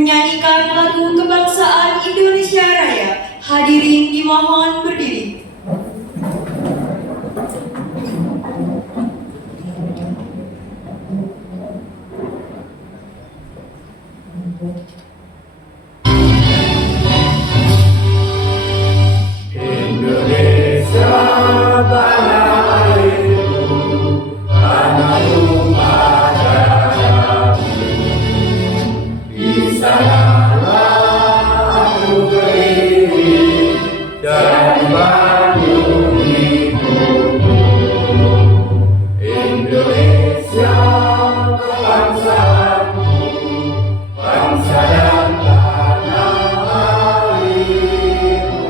menyanyikan lagu kebangsaan Indonesia Raya. Hadirin dimohon berdiri. Indonesia tanah airku, tanah rumah darahku. Di sanalah aku berdiri dan membangun ibuku. Indonesia bangsaku, bangsa dan tanah airku.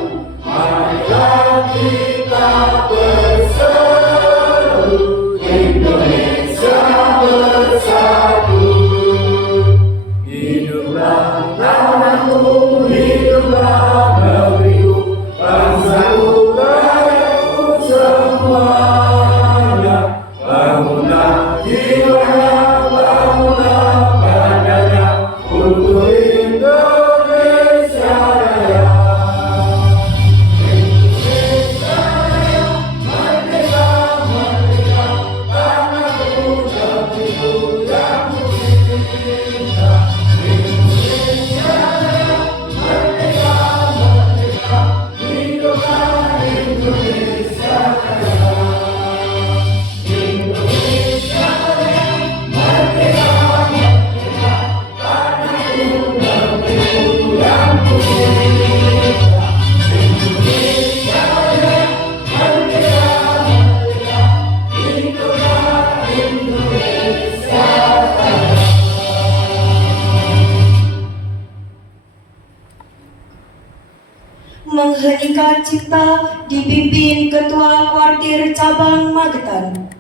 Marilah kita berseru, Indonesia bersatu. Hiduplah tanahku, hiduplah negeriku, bangsaku, rakyatku semuanya. Bangunlah jiwanya, bangunlah badannya untuk Indonesia Raya. Indonesia Raya, merdeka, merdeka, tanahku, negeriku yang kucinta. Indonesia Raya, merdeka, merdeka, hiduplah Indonesia Raya. Indonesia Raya, merdeka, merdeka, tanahku, negeriku yang kucinta. Indonesia Raya, merdeka, merdeka, hiduplah Indonesia Raya. Mengheningkan cipta dipimpin Ketua Kuartir Cabang Magetan.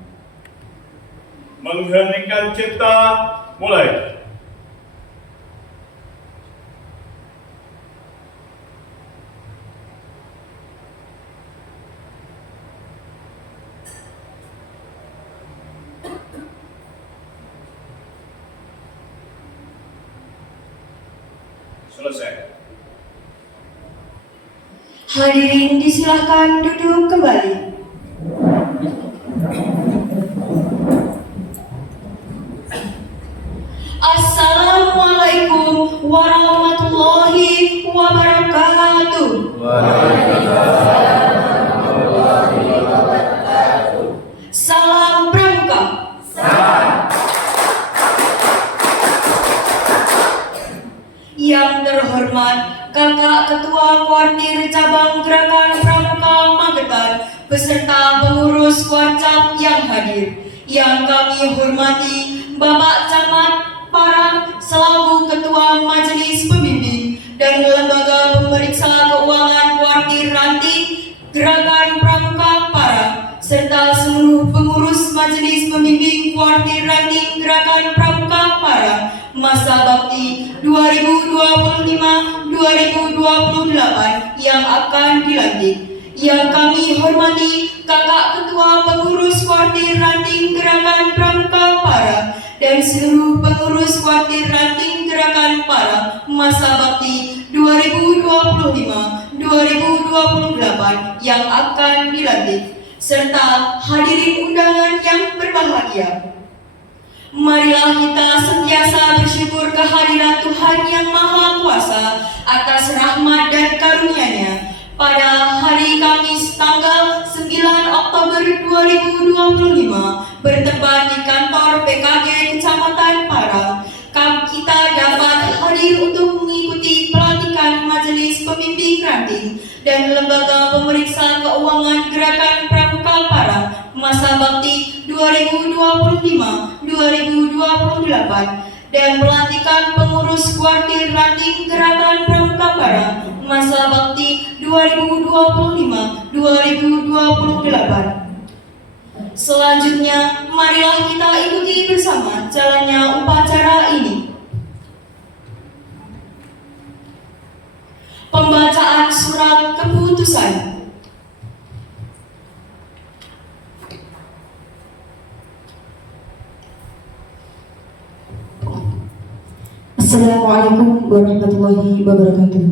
Mengheningkan cipta, mulai. Selesai. Hadirin disilahkan duduk kembali. Assalamualaikum warahmatullahi wabarakatuh. Salam Pramuka. Yang terhormat Kakak Ketua Kuartir Cabang Gerakan Pramuka Magetan beserta pengurus Kuarcap yang hadir. Yang kami hormati Bapak Camat Parang selaku Ketua Majelis Pembimbing dan Lembaga Pemeriksa Keuangan Kuartir Ranting Gerakan Pramuka Parang serta seluruh pengurus Majelis Pembimbing Kuartir Ranting Gerakan Pramuka Parang masa bakti 2025-2028 yang akan dilantik. Yang kami hormati Kakak Ketua Pengurus Kuartir Ranting Gerakan Pramuka Parang dan seluruh pengurus Kuartir Ranting Gerakan Parang masa bakti 2025-2028 yang akan dilantik, serta hadirin undangan yang berbahagia. Marilah kita sentiasa bersyukur kehadiran Tuhan Yang Maha Kuasa atas rahmat dan karunia-Nya. Pada hari Kamis tanggal 9 Oktober 2025 bertempat di kantor PKG Kecamatan Parang, kita dapat hadir untuk mengikuti pelantikan Majelis Pembimbing Ranting dan Lembaga Pemeriksa Keuangan Gerakan Pramuka Parang masa bakti 2025-2028 dan pelantikan pengurus Kuartir Ranting Gerakan Pramuka Parang masa bakti 2025-2028. Selanjutnya, marilah kita ikuti bersama jalannya upacara ini. Pembacaan surat keputusan. Wassalamualaikum warahmatullahi wabarakatuh.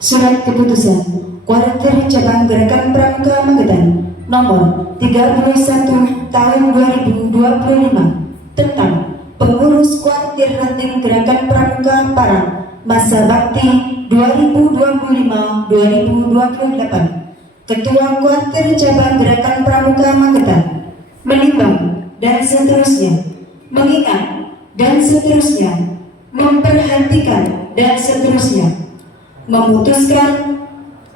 Surat Keputusan Kuartir Cabang Gerakan Pramuka Magetan nomor 31 tahun 2025 tentang pengurus Kuartir Ranting Gerakan Pramuka Parang masa bakti 2025-2028. Ketua Kuartir Cabang Gerakan Pramuka Magetan menimbang dan seterusnya, mengingat dan seterusnya, memperhatikan dan seterusnya, memutuskan,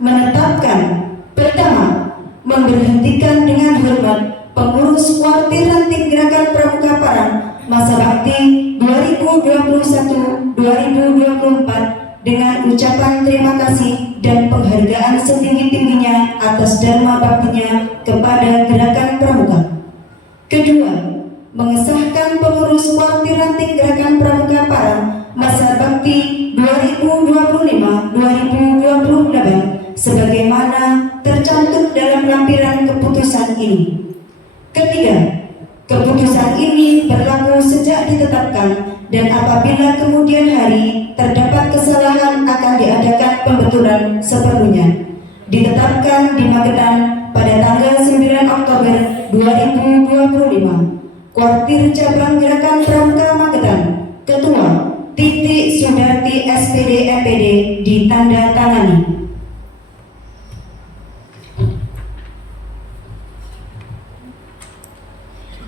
menetapkan. Pertama, memberhentikan dengan hormat pengurus Kuartir Ranting Gerakan Pramuka Parang masa bakti 2021-2024 dengan ucapan terima kasih dan penghargaan setinggi-tingginya atas dharma baktinya kepada Gerakan Pramuka. Kedua, mengesahkan pengurus Kuartir Ranting Gerakan Pramuka Parang masa bakti 2025-2028 sebagaimana tercantum dalam lampiran keputusan ini. Ketiga, keputusan ini berlaku sejak ditetapkan dan apabila kemudian hari terdapat kesalahan akan diadakan pembetulan seperlunya. Ditetapkan di Magetan pada tanggal 9 Oktober 2025. Kuartir Cabang Gerakan Pramuka Magetan, Ketua Titik Sudarti SPD MPD ditandatangani.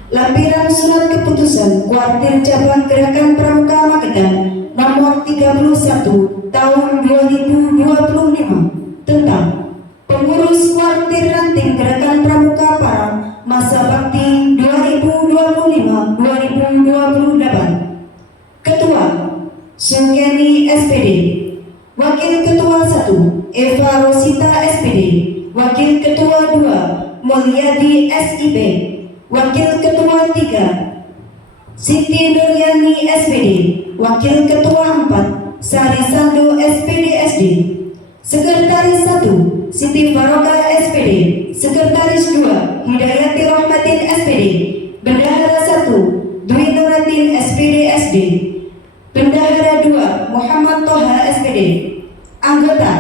Lampiran surat keputusan Kuartir Cabang Gerakan Pramuka Magetan nomor 31 tahun 2025 tentang pengurus Kuartir Ranting Gerakan Pramuka Parang masa bakti 2025-2028. Ketua Sungkeni SPD, Wakil Ketua 1 Eva Rosita SPD, Wakil Ketua 2 Mulyadi SIP, Wakil Ketua 3 Siti Nuryani SPD, Wakil Ketua 4 Sari Sandu SPD SD, Sekretaris 1 Siti Barokah SPD, Sekretaris 2 Hidayati Rahmatin SPD, Bendahara 1 Dwi Nuratin SPD SD, Bendahara 2 Muhammad Toha SPD. Anggota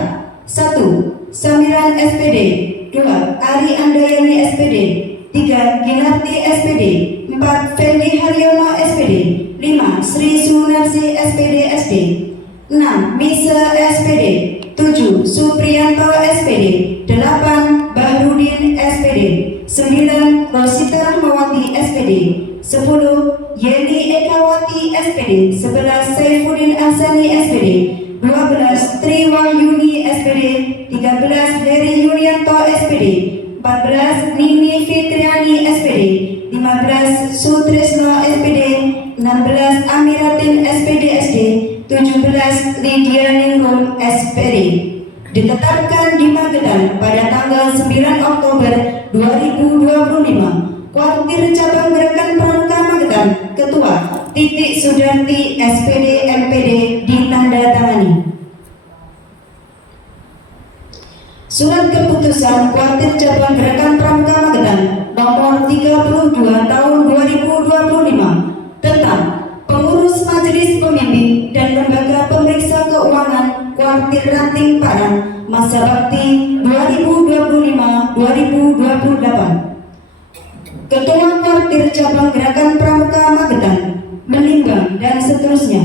1 Samiran SPD, 2 Ari Andayani SPD, 3 Ginarti SPD, 4 Fendi Haryono SPD, 5 Sri Sunarsi SPD SD, 6 Misa SPD, 7 Supriyanto SPD, 8 Bahrudin SPD, 9 Rosita Rahmawati SPD, 10 Yeni Ekawati SPD, 11 Saifuddin Ahsani SPD, 12 Tri Wahyuni SPD, 13 Heri Yulianto SPD, 14 Nini Fitriani SPD, 15 Sutrisno SPD, 16 Amiratin SPD SD, 17 Lydia Ningrum SPD. Ditetapkan di Magetan pada tanggal 9 Oktober 2025. Kuartir Cabang Gerakan Pramuka Magetan, Ketua Titik Sudarti SPD MPD ditandatangani. Surat Keputusan Kuartir Cabang Gerakan Pramuka Magetan nomor 32 tahun 2025 tentang pengurus Majelis Pembimbing dan Lembaga Pemeriksa Keuangan Kuartir Ranting Parang masa bakti 2025-2028. Ketua Kuartir Cabang Gerakan Pramuka Magetan menimbang dan seterusnya,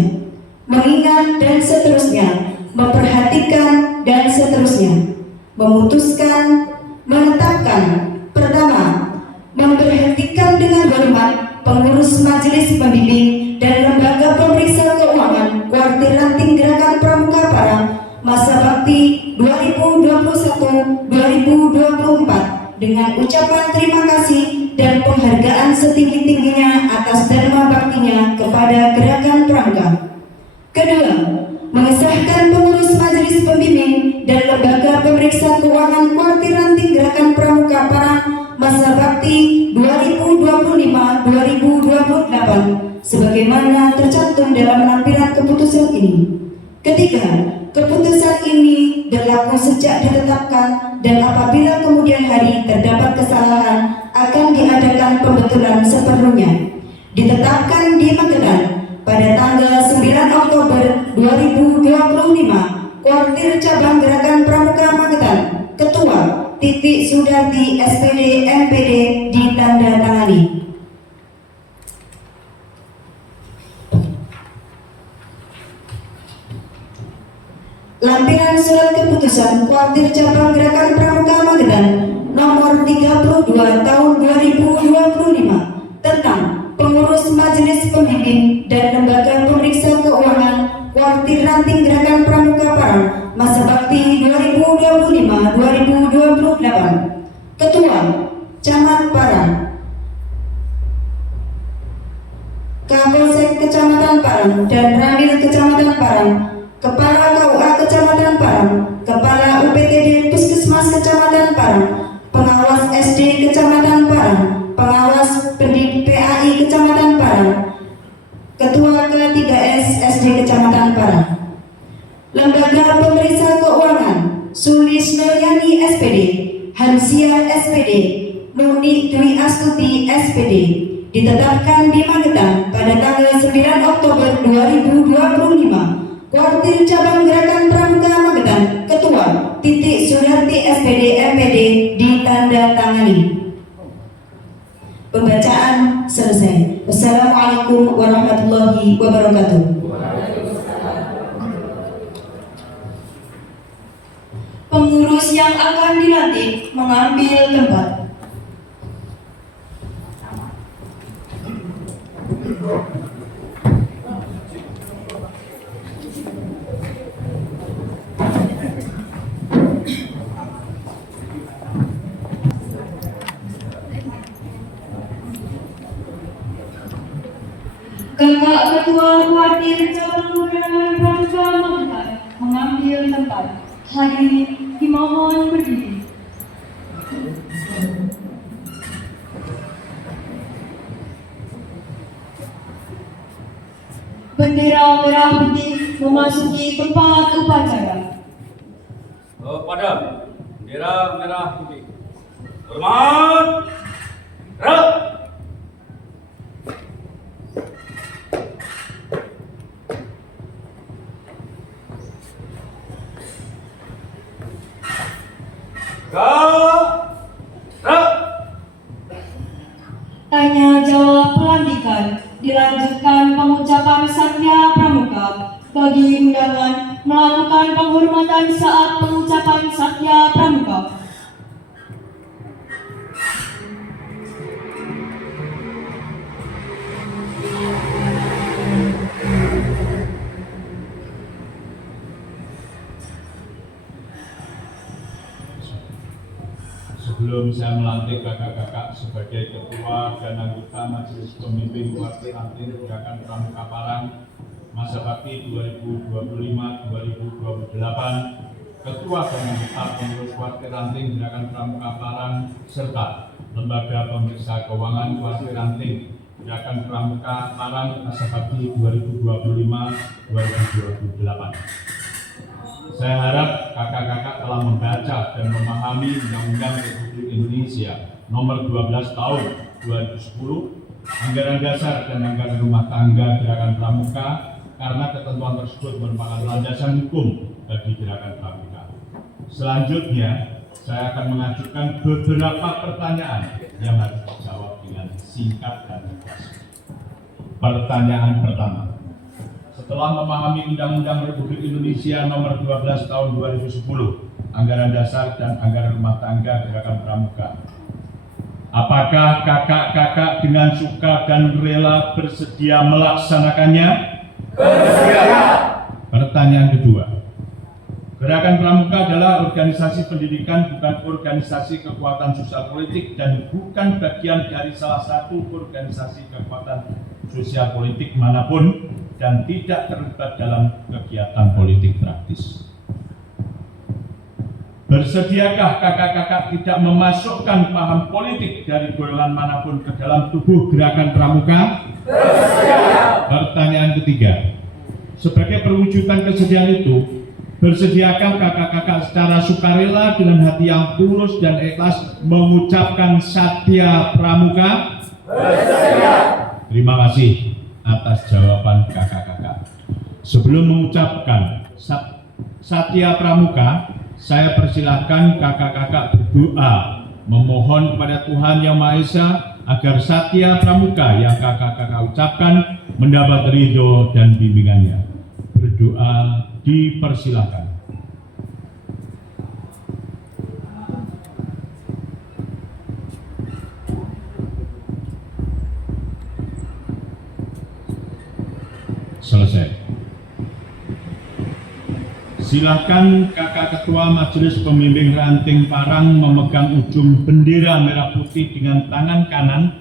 mengingat dan seterusnya, memperhatikan dan seterusnya, memutuskan, menetapkan. Pertama, memberhentikan dengan hormat pengurus Majelis Pembimbing dan Lembaga Pemeriksa Keuangan Kuartir Ranting Gerakan Pramuka Parang masa bakti 2021-2024 dengan ucapan terima kasih dan penghargaan setinggi-tingginya atas dharma baktinya kepada Gerakan Pramuka. Kedua, mengesahkan pengurus Majelis Pembimbing dan Lembaga Pemeriksa Keuangan Kuartir Ranting Gerakan Pramuka Parang masa bakti 2025-2028 sebagaimana tercantum dalam lampiran keputusan ini. Ketiga, keputusan ini berlaku sejak ditetapkan dan apabila kemudian hari terdapat kesalahan akan diadakan pembetulan seperlunya. Ditetapkan Koordinator Cabang Gerakan Pramuka Magetan, Ketua Titik Sudarti SPD MPD ditandatangani. Lampiran surat keputusan Koordinator Cabang Gerakan Pramuka Magetan nomor 32 tahun 2025 tentang pengurus Majelis Pembimbing dan Lembaga Pemeriksa Keuangan Koordinator Ranting Gerakan Pramuka Parang masa bakti 2025-2028. Ketua Camat Parang, Kapolsek Kecamatan Parang dan Ramil Kecamatan Parang, Kepala KUA Kecamatan Parang, Kepala UPTD Puskesmas Kecamatan Parang, Pengawas SD Kecamatan Parang, Pengawas Pendidik PAI Kecamatan Parang, Ketua K3S SD Kecamatan Parang. Lembaga Pemeriksa Keuangan Sulisnoyani SPD, Hansia SPD, Nuni Dwi Astuti SPD ditetapkan di Magetan pada tanggal 9 Oktober 2025. Koordinator Cabang Gerakan Pramuka Magetan, Ketua Titik Sudarti SPD MPD ditandatangani. Pembacaan selesai. Wassalamualaikum warahmatullahi wabarakatuh. Pengurus yang akan dilantik mengambil tempat. Kakak Ketua Koordinator Cabang Gerakan Pramuka Magetan mengambil tempat. Hadirin dimohon berdiri. Bendera merah putih memasuki tempat upacara. Padam, bendera merah putih. Hormat, gerak. Tanya jawab pelantikan dilanjutkan pengucapan Satya Pramuka. Bagi undangan melakukan penghormatan saat pengucapan Satya Pramuka. Sebelum saya melantik kakak-kakak sebagai ketua dan anggota Majelis Pembimbing Partai Ranting Gerakan Pramuka Parang masa bakti 2025-2028, ketua dan anggota pengurus Partai Ranting Gerakan Pramuka Parang serta Lembaga Pemeriksa Keuangan Partai Ranting Gerakan Pramuka Parang masa bakti 2025-2028. Saya harap kakak-kakak telah membaca dan memahami Undang-Undang Republik Indonesia Nomor 12 Tahun 2010, Anggaran Dasar dan Anggaran Rumah Tangga Gerakan Pramuka, karena ketentuan tersebut merupakan landasan hukum bagi Gerakan Pramuka. Selanjutnya, saya akan mengajukan beberapa pertanyaan yang harus dijawab dengan singkat dan jelas. Pertanyaan pertama. Setelah memahami Undang-Undang Republik Indonesia Nomor 12 Tahun 2010, Anggaran Dasar dan Anggaran Rumah Tangga Gerakan Pramuka, apakah kakak-kakak dengan suka dan rela bersedia melaksanakannya? Bersedia. Pertanyaan kedua. Gerakan Pramuka adalah organisasi pendidikan, bukan organisasi kekuatan sosial politik dan bukan bagian dari salah satu organisasi kekuatan sosial politik manapun dan tidak terlibat dalam kegiatan politik praktis. Bersediakah kakak-kakak tidak memasukkan paham politik dari golongan manapun ke dalam tubuh Gerakan Pramuka? Bersedia. Pertanyaan ketiga. Sebagai perwujudan kesediaan itu, bersediakah kakak-kakak secara sukarela dengan hati yang tulus dan ikhlas mengucapkan Satya Pramuka? Bersedia. Terima kasih atas jawaban kakak-kakak. Sebelum mengucapkan Satya Pramuka, saya persilahkan kakak-kakak berdoa memohon kepada Tuhan Yang Maha Esa agar Satya Pramuka yang kakak-kakak ucapkan mendapat ridho dan bimbingannya. Berdoa dipersilahkan. Selesai. Silakan kakak ketua Majelis Pembimbing Ranting Parang memegang ujung bendera merah putih dengan tangan kanan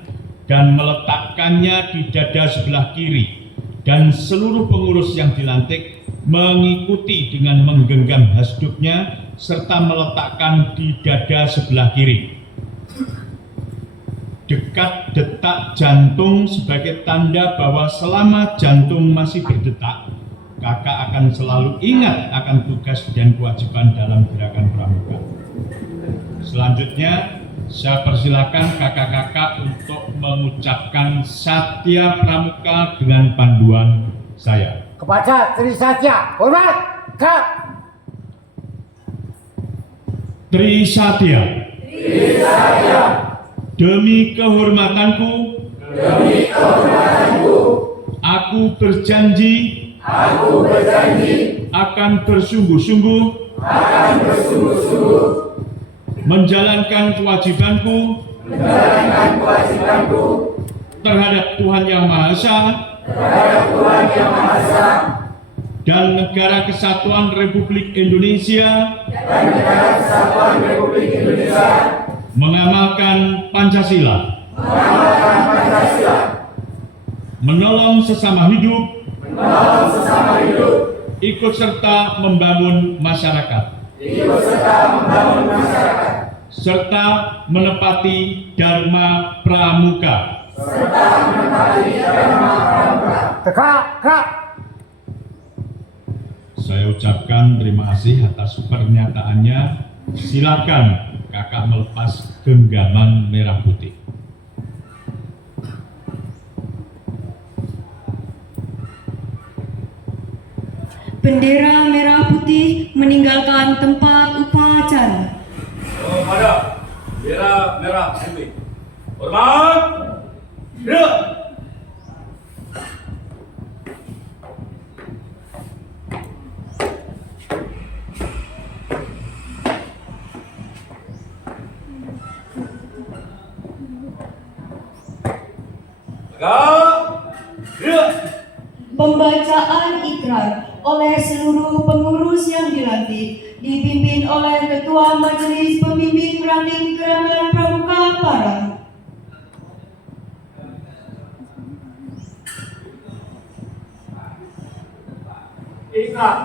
dan meletakkannya di dada sebelah kiri, dan seluruh pengurus yang dilantik mengikuti dengan menggenggam hasduknya serta meletakkan di dada sebelah kiri. Dekat detak jantung sebagai tanda bahwa selama jantung masih berdetak, kakak akan selalu ingat akan tugas dan kewajiban dalam gerakan pramuka. Selanjutnya, saya persilakan kakak-kakak untuk mengucapkan Satya Pramuka dengan panduan saya. Kepada Tri Satya, hormat, Kak. Tri Satya. Demi kehormatanku, aku berjanji akan bersungguh-sungguh menjalankan kewajibanku terhadap Tuhan Yang Maha Esa dan Negara Kesatuan Republik Indonesia, mengamalkan Pancasila, menolong sesama hidup, ikut serta membangun masyarakat, serta menepati Dharma Pramuka. Kak. Saya ucapkan terima kasih atas pernyataannya. Silakan kakak melepas genggaman merah putih. Bendera merah putih meninggalkan tempat upacara. Pada bendera merah putih. Hormat. Gerak. Pembacaan ikrar oleh seluruh pengurus yang dilantik dipimpin oleh Ketua Majelis Pembimbing Ranting Gerakan Pramuka Parang. Ikrar.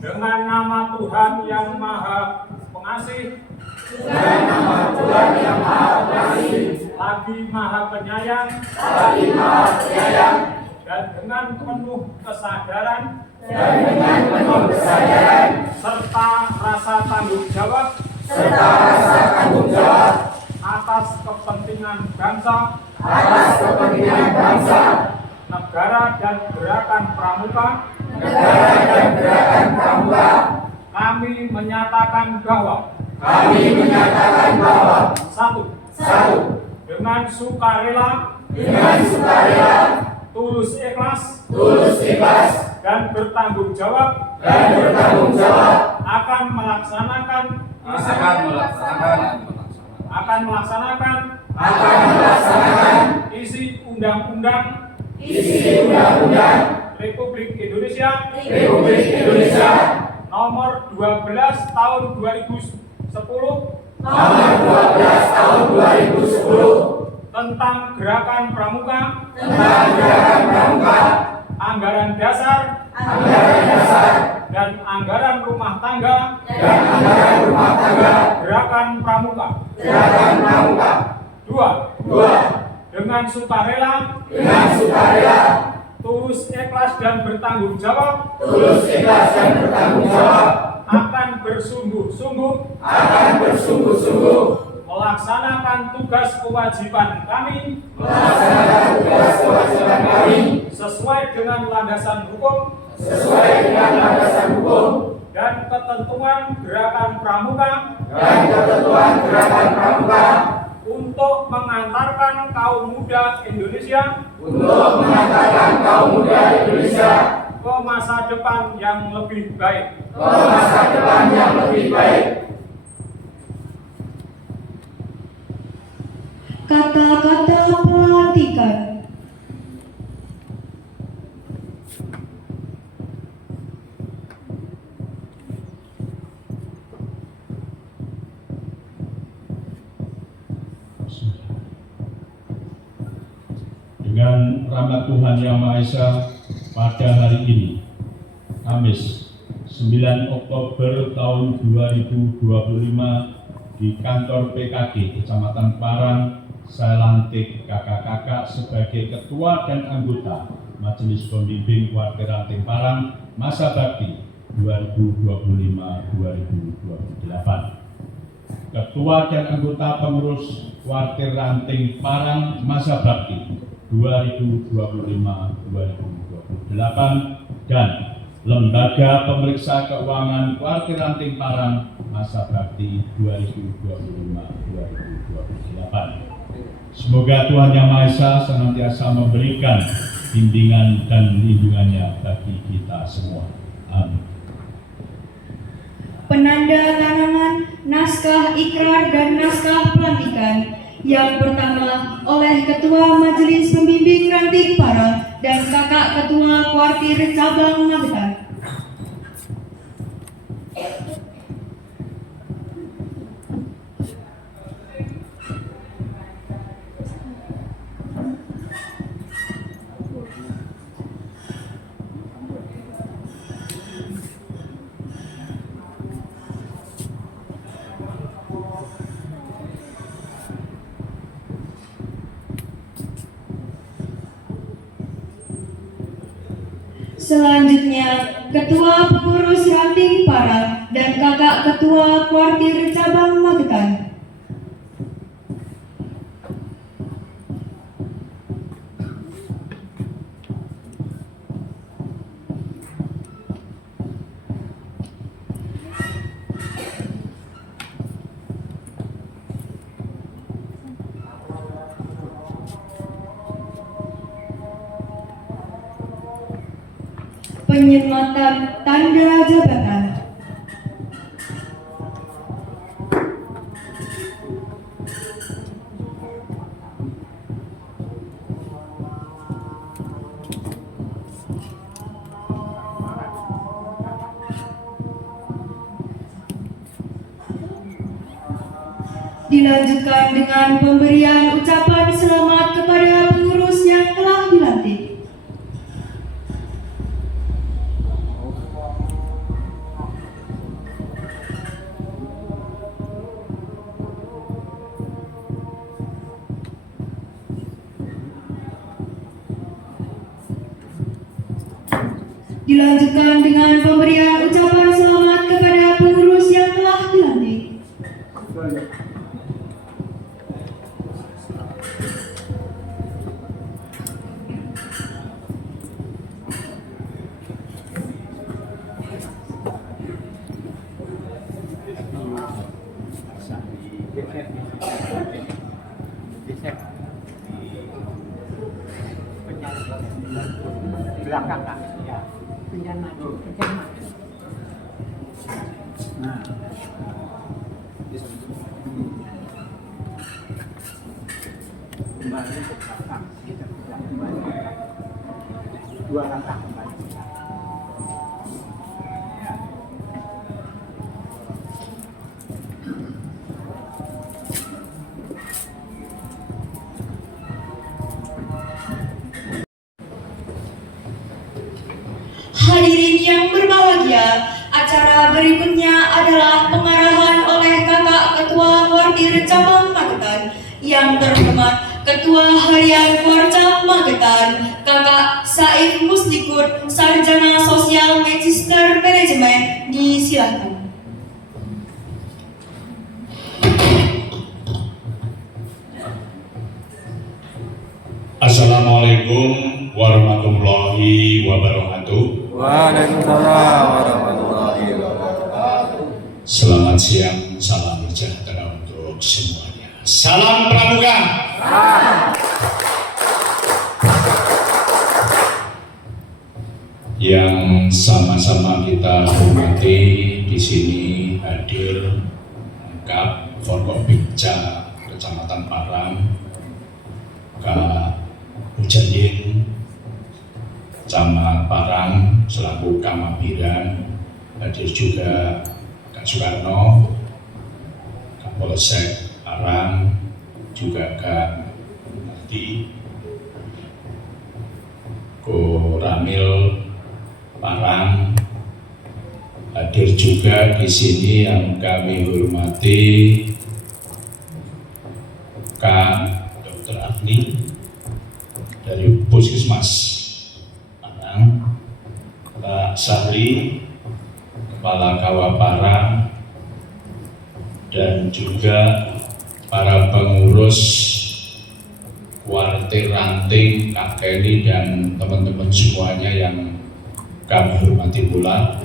Dengan nama Tuhan Yang Maha Pengasih, lagi Maha Penyayang, dan dengan penuh kesadaran, serta rasa tanggung jawab, atas kepentingan bangsa, negara dan gerakan pramuka, kami menyatakan bahwa satu, dengan sukarela, tulus ikhlas, dan bertanggung jawab, akan melaksanakan isi undang-undang Republik Indonesia nomor 12 tahun 2010 tentang gerakan pramuka, anggaran dasar, dan anggaran rumah tangga, gerakan pramuka. Dua, dengan sukarela, tulus ikhlas dan bertanggung jawab, akan bersungguh-sungguh melaksanakan tugas kewajiban kami sesuai dengan landasan hukum dan ketentuan Gerakan Pramuka untuk mengantarkan kaum muda Indonesia ke masa depan yang lebih baik. Kata-kata pelantikan. Dengan rahmat Tuhan Yang Maha Esa, pada hari ini, Kamis 9 Oktober tahun 2025, di kantor PKG Kecamatan Parang, saya lantik kakak-kakak sebagai ketua dan anggota Majelis Pembimbing Warga Ranting Parang masa bakti 2025-2028. Ketua dan anggota pengurus Warga Ranting Parang masa bakti 2025-2028 dan Lembaga Pemeriksa Keuangan Warga Ranting Parang masa bakti 2025-2028. Semoga Tuhan Yang Maha Esa senantiasa memberikan bimbingan dan lindungannya bagi kita semua. Amin. Penandatanganan naskah ikrar dan naskah pelantikan. Yang pertama oleh Ketua Majelis Pembimbing Ranting Parang dan Kakak Ketua Kuartir Cabang Magetan. Selanjutnya, Ketua Pengurus Ranting Parang dan Kakak Ketua Kuartir Cabang Magetan. Penyematan tanda jabatan. Dilanjutkan dengan pemberian ucapan selamat kepada pengurus yang telah dilantik. Dilanjutkan dengan pemberian ucapan selamat kepada pengurus yang telah dilantik. Belakang Kak. Ya. Nah. Kembali ke belakang. Kita kembali. Dua langkah kembali. Hadirin yang berbahagia, acara berikutnya adalah pengarahan oleh Kakak Ketua Kuartir Cabang Magetan. Yang terhormat Ketua Harian Kuarcap Magetan, Kakak Saif Musdikut, Sarjana Sosial Magister Manajemen, disilakan. Assalamualaikum warahmatullahi wabarakatuh. Waalaikumsalam warahmatullahi wabarakatuh. Selamat siang, salam sejahtera untuk semuanya. Salam Pramuka. Yang sama-sama kita hormati di sini hadir Kap Forkopimda Kecamatan Parang, Kak Hujayin, Camat Parang selaku Kamabiran, hadir juga Kak Soekarno, Kapolsek Parang, juga Kak Nardi, Ko Ramil Parang, hadir juga di sini yang kami hormati Kak Dr. Afni dari Puskesmas Parang, Pak Sahri, Kepala Kawah Parang, dan juga para pengurus Kuartir Ranting, Kak Kenny, dan teman-teman semuanya yang kami hormati pula.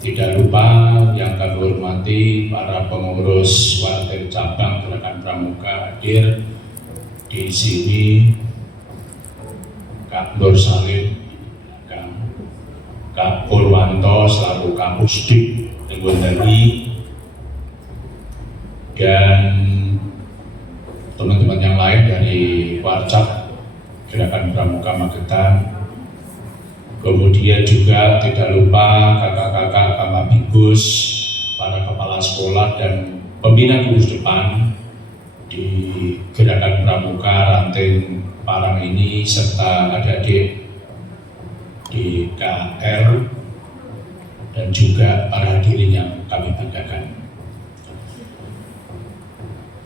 Tidak lupa yang kami hormati para pengurus Kuartir Cabang Gerakan Pramuka hadir di sini, Kak Nur Salim, Kak Purwanto selaku Kapusdik Lingkungan, dan teman-teman yang lain dari Warcap Gerakan Pramuka Magetan. Kemudian juga tidak lupa kakak-kakak Kamabigus, para kepala sekolah dan pembina gugus depan di Gerakan Pramuka Ranting Parang ini, serta adik-adik di KR, dan juga para hadirin yang kami banggakan.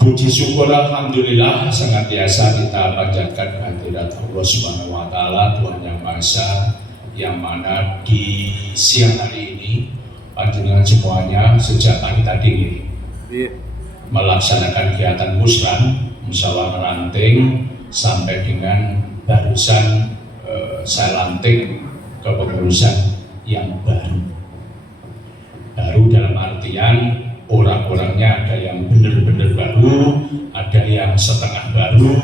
Puji syukur alhamdulillah senantiasa kita panjatkan kehadirat Allah Subhanahu wa taala, Tuhan yang Maha Esa, yang mana di siang hari ini panjenengan semuanya sejak pagi tadi melaksanakan kegiatan musyawarah ranting sampai dengan barusan saya lantik kepengurusan yang baru dalam artian orang-orangnya ada yang benar-benar baru, ada yang setengah baru,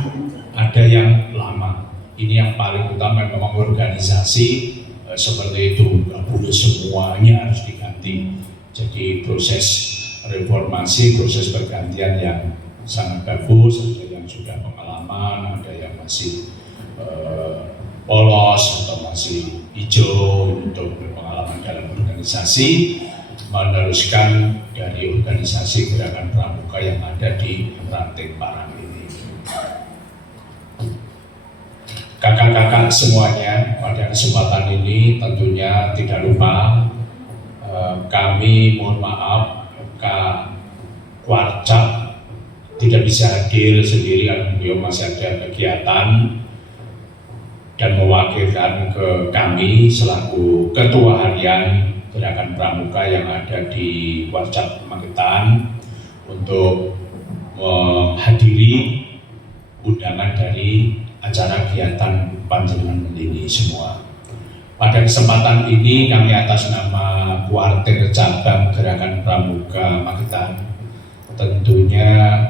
ada yang lama. Ini yang paling utama, memang organisasi seperti itu, nggak boleh semuanya harus diganti. Jadi proses reformasi, proses pergantian yang sangat bagus, ada yang sudah pengalaman, ada yang masih polos atau masih hijau untuk berpengalaman dalam organisasi, meneruskan dari organisasi Gerakan Pramuka yang ada di Ranting Parang ini. Kakak-kakak semuanya, pada kesempatan ini tentunya tidak lupa kami mohon maaf Kak Warcap tidak bisa hadir sendiri karena beliau masih ada kegiatan, dan mewakilkan ke kami selaku Ketua Harian Gerakan Pramuka yang ada di Warcap Magetan untuk menghadiri undangan dari acara kegiatan panjenengan ini semua. Pada kesempatan ini kami atas nama Kuartir Cabang Gerakan Pramuka Magetan tentunya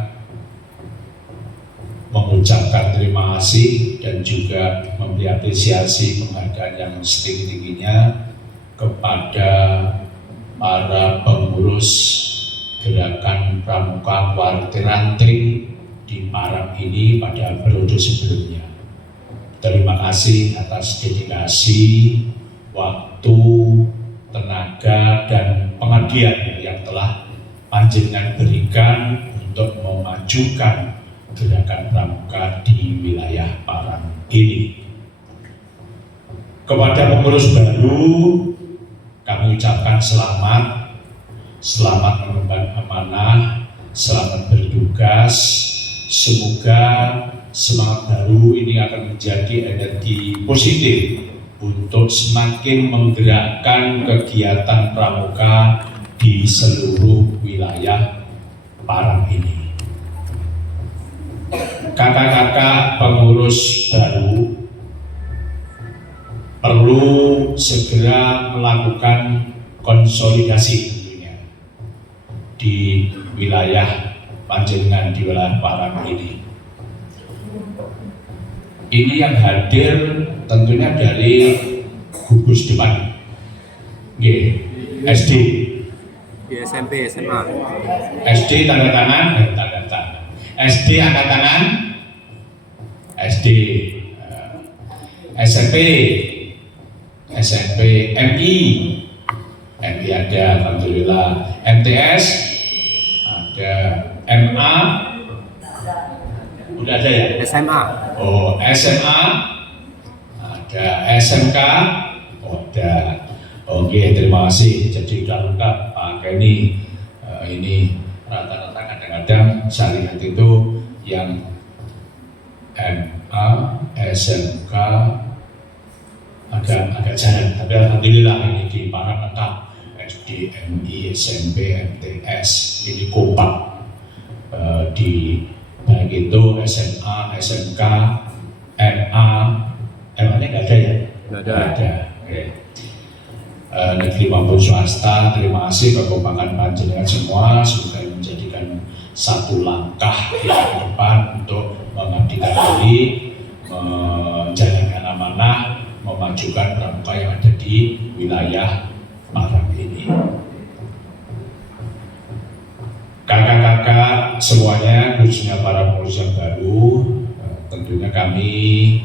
mengucapkan terima kasih dan juga memberi apresiasi penghargaan yang setinggi-tingginya kepada para pengurus Gerakan Pramuka Kuartir Ranting di Parang ini pada periode sebelumnya. Terima kasih atas dedikasi, waktu, tenaga, dan pengabdian yang telah panjenengan berikan untuk memajukan Gerakan Pramuka di wilayah Parang ini. Kepada pengurus baru, kami ucapkan selamat mengemban amanah, selamat bertugas. Semoga semangat baru ini akan menjadi energi positif untuk semakin menggerakkan kegiatan pramuka di seluruh wilayah Parang ini. Kakak-kakak pengurus baru, perlu segera melakukan konsolidasi tentunya di wilayah panjenengan, di wilayah Parang ini. Ini yang hadir tentunya dari gugus depan, SD, Di SMP, SMA. SD tanda tangan, SD angkat tangan, SD, SMP, MI ada, alhamdulillah, MTS ada, MA udah ada ya? SMA. Oh, SMA ada, SMK ada. Oke, terima kasih. Jadi sudah lengkap Pak Kenny. Ini rata-rata kadang-kadang saya lihat itu yang MA, SMK agak jarang. Tapi alhamdulillah ini di Parang lengkap. SD, MI, SMP, MTS ini kompak. Di baik itu SMA, SMK, MA, MA-nya nggak ada ya? Nggak ada. Nggak ada. Oke. Negeri maupun swasta, terima kasih kekompakan panjenengan semua, semoga menjadikan satu langkah ke depan untuk mengabdikan diri, menjalankan amanah, memajukan pramuka yang ada di wilayah Parang ini. Kakak-kakak semuanya, khususnya para pengurus yang baru, tentunya kami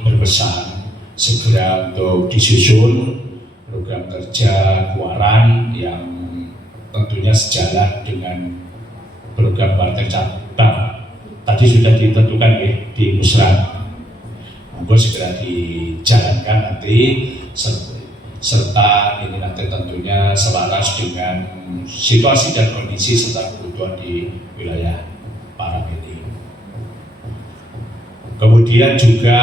berpesan segera untuk disusun program kerja Kuaran yang tentunya sejalan dengan program partai cabang. Tadi sudah ditentukan ya di musrah. Monggo segera dijalankan nanti serta ini nanti tentunya selaras dengan situasi dan kondisi serta kebutuhan di wilayah Parang ini. Kemudian juga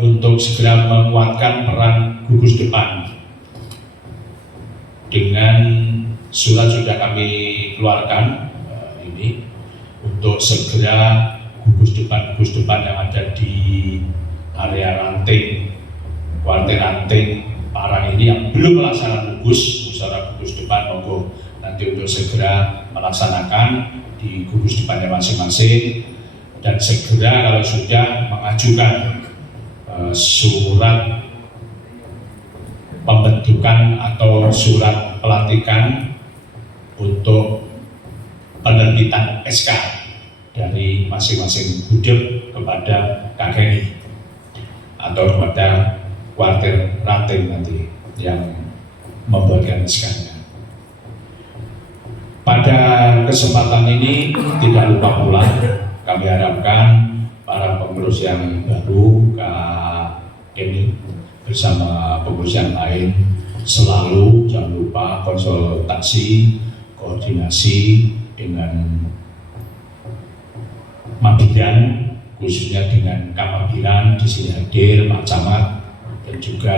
untuk segera menguatkan peran gugus depan dengan surat sudah kami keluarkan ini untuk segera gugus depan yang ada di area ranting, kuartir ranting Parang ini yang belum melaksanakan musyawarah gugus depan, monggo nanti untuk segera melaksanakan di gugus depannya masing-masing dan segera kalau sudah mengajukan surat pembentukan atau surat pelantikan untuk penerbitan SK dari masing-masing gudeg kepada KKNI atau kepada kuartir ranting nanti yang membuatkan SK-nya. Pada kesempatan ini tidak lupa pula kami harapkan para pengurus yang baru KKNI bersama pengurus yang lain selalu jangan lupa konsultasi, koordinasi dengan Mabiran, khususnya dengan Kamabiran di sini hadir Pak Camat dan juga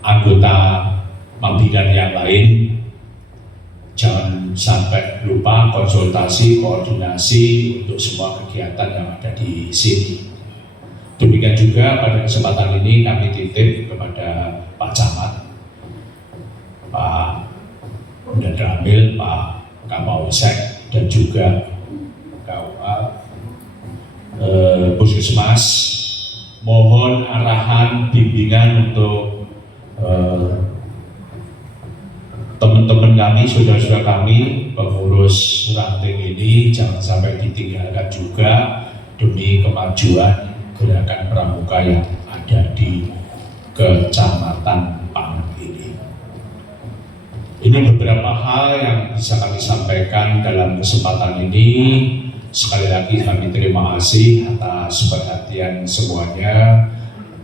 anggota Mabiran yang lain. Jangan sampai lupa konsultasi, koordinasi untuk semua kegiatan yang ada di sini. Demikian juga pada kesempatan ini kami titip kepada Pak Camat, Pak Bunda Ramil, Pak Kapolsek dan juga Puskesmas, mohon arahan bimbingan untuk teman-teman kami, saudara-saudara kami, pengurus ranting ini jangan sampai ditinggalkan juga demi kemajuan gerakan pramuka yang ada di Kecamatan Parang ini. Ini beberapa hal yang bisa kami sampaikan dalam kesempatan ini. Sekali lagi kami terima kasih atas perhatian semuanya.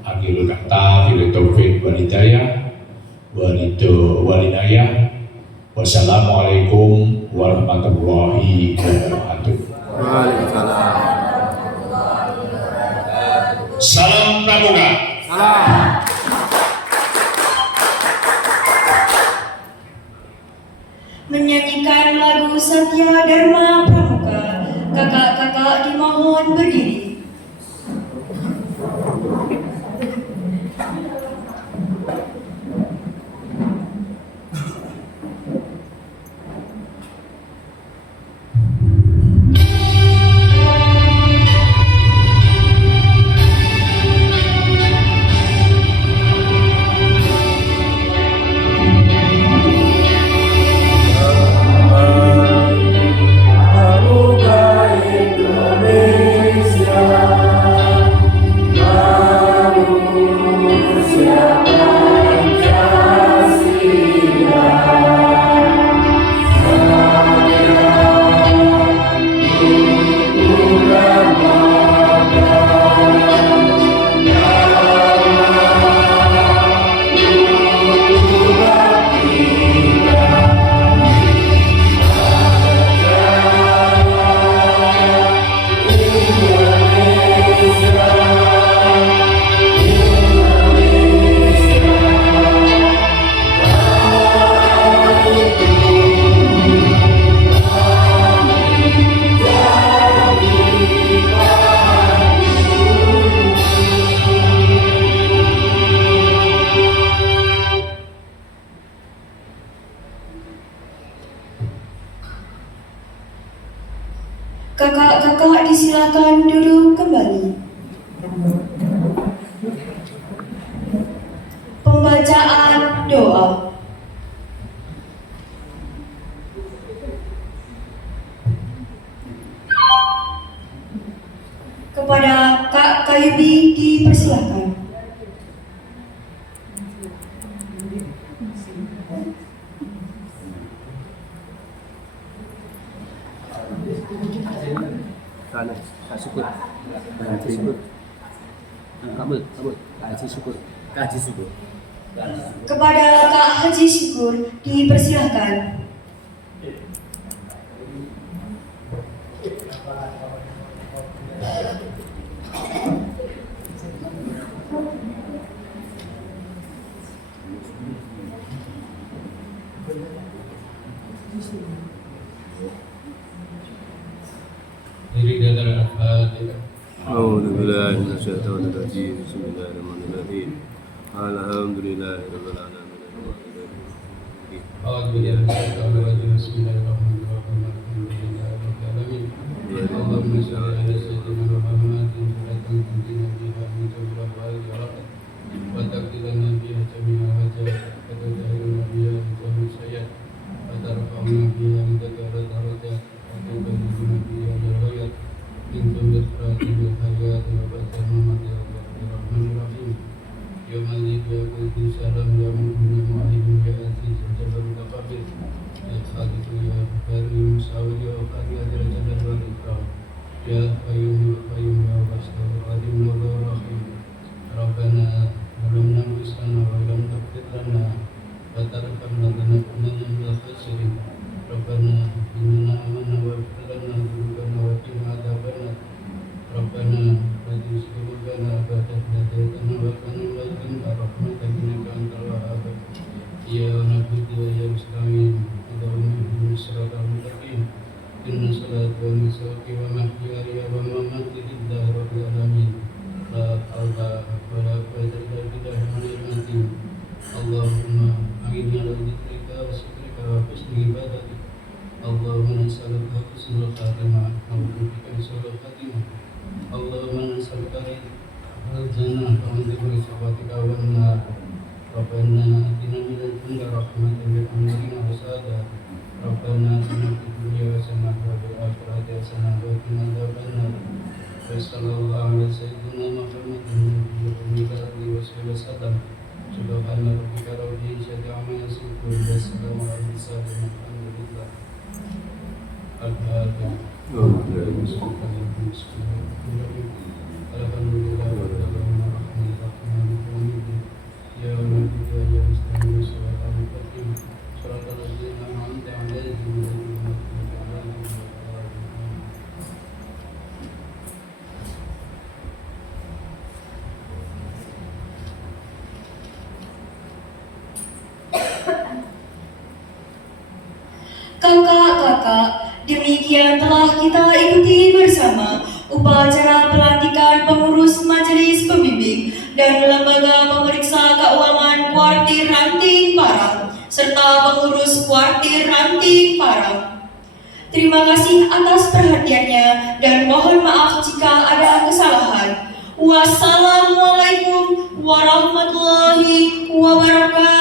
Akhirul kata, billahi taufiq wal hidayah. Walidayah. Wassalamualaikum warahmatullahi wabarakatuh. Waalaikumsalam. Salam pramuka. Salam. Menyanyikan lagu Satya Dharma Pramuka, kakak-kakak dimohon berdiri. Kakak-kakak disilakan duduk kembali. Pembacaan doa. Kepada Kak Kayubi dipersilakan. Sana, Kak Syukur. Kak Haji Syukur. Kabul. Kak Haji Syukur. Kak Haji Syukur. Kepada Kak Haji Syukur dipersilakan. Diri di antara Al-Fatihah. A'udzu billahi minasyaitonir rajim. Bismillahirrahmanirrahim. Alhamdulillahirabbil alamin. أعوذ بالله من الشيطان الرجيم بسم الله الرحمن الرحيم الحمد لله رب العالمين اللهم صل على سيدنا محمد صلاة تنجينا بها من جميع الأهوال والآفات وتقضي لنا بها جميع الحاجات وتطهرنا بها من جميع السيئات وترفعنا بها عندك على الدرجات وتبلغنا بها الغايات من جميع الصراط والحياة وبعد الممات يا الله الرحمن الرحيم يا مالك يا قدوس سلام يا مؤمن يا معين يا عزيز يا جبار متكبر يا خالق يا كريم مساوي يا قادر يا ذا الجلال والإكرام يا قيوم يا قيوم يا غفور العظيم يا رحيم ربنا ظلمنا أنفسنا وإن لم تغفر لنا وترحمنا لنكونن من الخاسرين ربنا إننا آمنا واغفر لنا ذنوبنا وقنا عذاب النار ربنا لا تزغ قلوبنا بعد إذ هديتنا وهب لنا من لدنك رحمة إنك أنت الوهاب يا نبي يا مستعين اللهم اهدنا الصراط المستقيم إن صلاتي ونسكي ومحياي ومماتي لله رب العالمين لا حول ولا قوة إلا بالله العلي العظيم اللهم أعني على ذكرك وشكرك وحسن عبادتك اللهم نسألك حسن الخاتمة ونعوذ بك من سوء الخاتمة اللهم نسألك الجنة ومن سخطك والنار ربنا آتنا من لدنك رحمة وهب رشدا ربنا آتنا في الدنيا حسنة وفي الآخرة حسنة وقنا عذاب النار وصلى الله على سيدنا محمد النبي الأمي وآله وصحبه وسلم سبحان ربك رب العزة عما يصفون وسلام على المرسلين الحمد لله الفاتحة Alhamdulillah rabbil alamin arrahmanir rahim ya nabiyya ya mustaqim siratal mustaqim siratal ladzina an'amta 'alaihim ghairil maghdubi 'alaihim waladdallin. Kakak-kakak, demikian telah kita ikuti bersama upacara pelantikan pengurus majelis pembimbing dan lembaga pemeriksa keuangan kuartir Ranting Parang serta pengurus kuartir Ranting Parang. Terima kasih atas perhatiannya dan mohon maaf jika ada kesalahan. Wassalamualaikum warahmatullahi wabarakatuh.